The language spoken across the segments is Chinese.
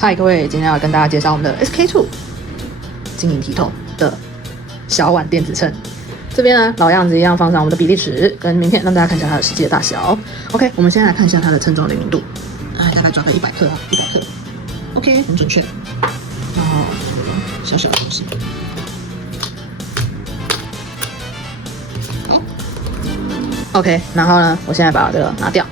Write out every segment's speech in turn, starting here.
嗨，各位，今天要跟大家介绍我们的 SK2 晶莹剔透的小碗电子秤。这边呢，老样子一样放上我们的比例尺跟名片，让大家看一下它的实际的大小。OK， 我们先来看一下它的称重灵敏度，大概抓个100克啊，100克。OK， 很准确。然后小小的东西，好。OK， 然后呢，我现在把这个拿掉。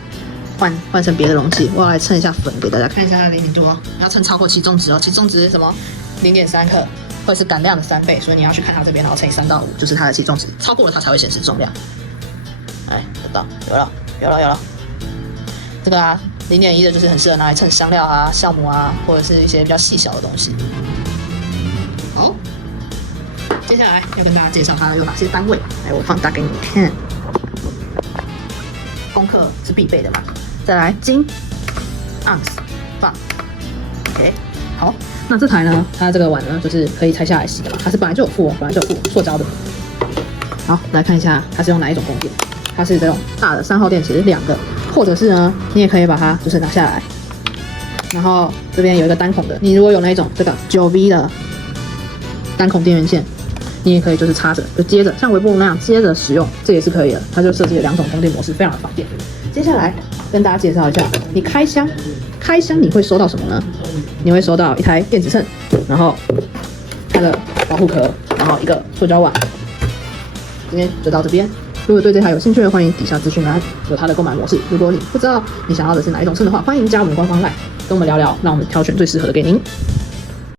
换成别的容器，我要来称一下粉给大家看一下它的灵敏度哦。要称超过起重值哦，起重值是什么？0.3克，或者是感量的3倍，所以你要去看它这边，然后乘以3到5，就是它的起重值，超过了它才会显示重量。哎，得到，有了。这个啊，0.1的就是很适合拿来称香料啊、酵母啊，或者是一些比较细小的东西。好，接下来要跟大家介绍它有哪些单位，来，我放大给你看。公克是必备的嘛。再来斤、盎司、磅 ，OK， 好，那这台呢，它这个碗呢，就是可以拆下来洗的嘛，它是本来就有附塑胶的。好，来看一下它是用哪一种供电，它是这种大的3号电池2个，或者是呢，你也可以把它就是拿下来，然后这边有一个单孔的，你如果有那种这个9V 的单孔电源线，你也可以就是插着，就接着像微波炉那样接着使用，这也是可以的。它就设计了2种供电模式，非常的方便。接下来跟大家介绍一下，你开箱你会收到什么呢？你会收到一台电子秤，然后它的保护壳，然后一个塑胶碗。今天就到这边。如果对这台有兴趣的，欢迎底下资讯栏有它的购买模式。如果你不知道你想要的是哪一种秤的话，欢迎加我们官方 LINE 跟我们聊聊，让我们挑选最适合的给您。